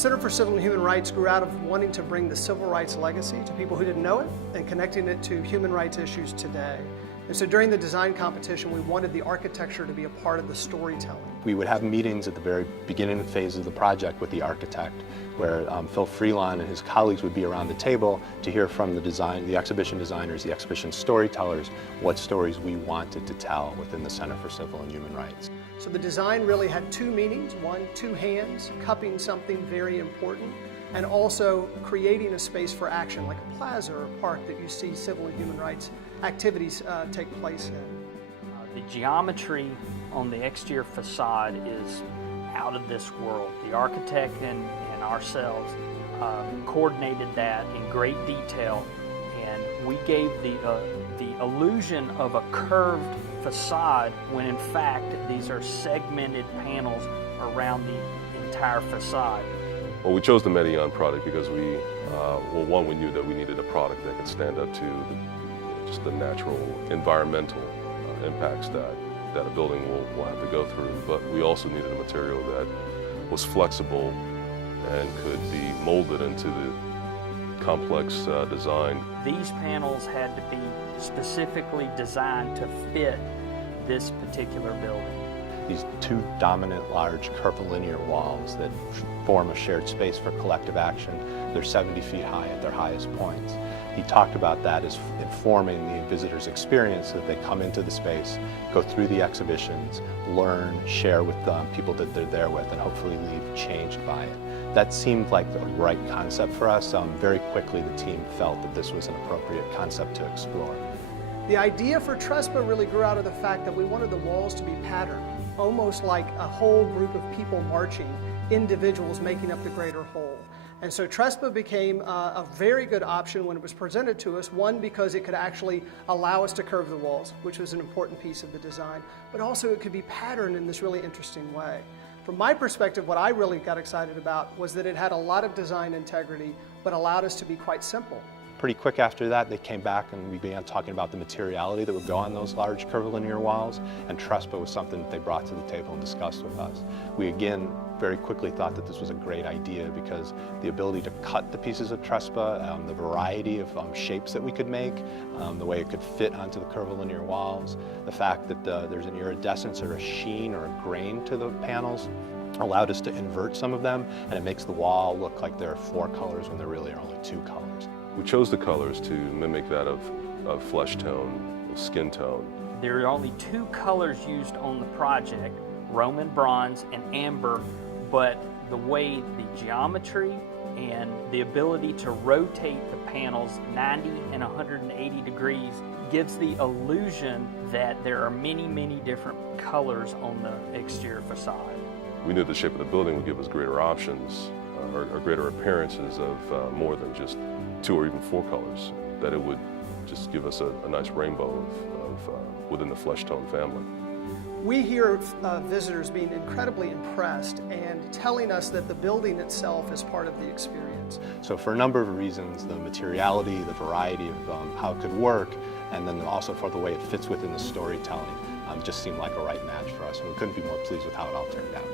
Center for Civil and Human Rights grew out of wanting to bring the civil rights legacy to people who didn't know it and connecting it to human rights issues today. And so during the design competition, we wanted the architecture to be a part of the storytelling. We would have meetings at the very beginning phase of the project with the architect, where Phil Freelon and his colleagues would be around the table to hear from the exhibition designers, the exhibition storytellers, what stories we wanted to tell within the Center for Civil and Human Rights. So the design really had two meanings. One, two hands, cupping something very important, and also creating a space for action, like a plaza or a park that you see civil and human rights activities take place in. The geometry on the exterior facade is out of this world. The architect and ourselves coordinated that in great detail, and we gave the illusion of a curved facade when in fact these are segmented panels around the entire facade. Well, we chose the Medellin product because we knew that we needed a product that could stand up to just the natural environmental impacts that a building will have to go through. But we also needed a material that was flexible and could be molded into the complex design. These panels had to be specifically designed to fit this particular building. These two dominant large curvilinear walls that form a shared space for collective action, they're 70 feet high at their highest points. He talked about that as informing the visitor's experience, so that they come into the space, go through the exhibitions, learn, share with people that they're there with, and hopefully leave changed by it. That seemed like the right concept for us. Very quickly the team felt that this was an appropriate concept to explore. The idea for Trespa really grew out of the fact that we wanted the walls to be patterned, almost like a whole group of people marching, individuals making up the greater whole. And so Trespa became a very good option when it was presented to us, one, because it could actually allow us to curve the walls, which was an important piece of the design, but also it could be patterned in this really interesting way. From my perspective, what I really got excited about was that it had a lot of design integrity, but allowed us to be quite simple. Pretty quick after that, they came back and we began talking about the materiality that would go on those large curvilinear walls, and Trespa was something that they brought to the table and discussed with us. We again very quickly thought that this was a great idea because the ability to cut the pieces of Trespa, the variety of shapes that we could make, the way it could fit onto the curvilinear walls, the fact that there's an iridescence or a sheen or a grain to the panels allowed us to invert some of them, and it makes the wall look like there are 4 colors when there really are only 2 colors. We chose the colors to mimic that of flesh tone, of skin tone. There are only 2 colors used on the project, Roman bronze and amber, but the way the geometry and the ability to rotate the panels 90 and 180 degrees gives the illusion that there are many, many different colors on the exterior facade. We knew the shape of the building would give us greater options or greater appearances of more than just 2 or even 4 colors, that it would just give us a nice rainbow of within the flesh tone family. We hear visitors being incredibly impressed and telling us that the building itself is part of the experience. So for a number of reasons, the materiality, the variety of how it could work, and then also for the way it fits within the storytelling, just seemed like a right match for us, and we couldn't be more pleased with how it all turned out.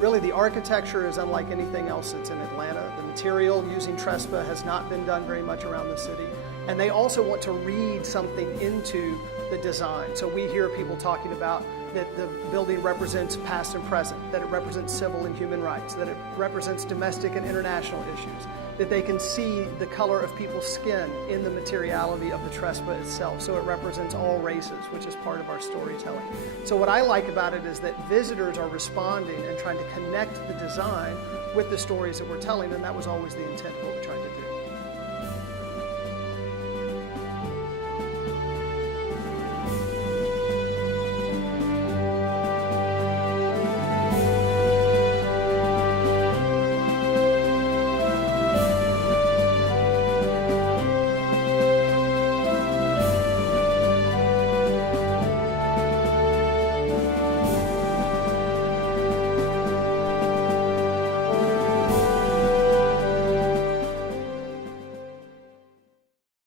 Really, the architecture is unlike anything else that's in Atlanta. The material using Trespa has not been done very much around the city. And they also want to read something into the design. So we hear people talking about that the building represents past and present, that it represents civil and human rights, that it represents domestic and international issues, that they can see the color of people's skin in the materiality of the Trespa itself. So it represents all races, which is part of our storytelling. So what I like about it is that visitors are responding and trying to connect the design with the stories that we're telling, and that was always the intent of what we tried to do.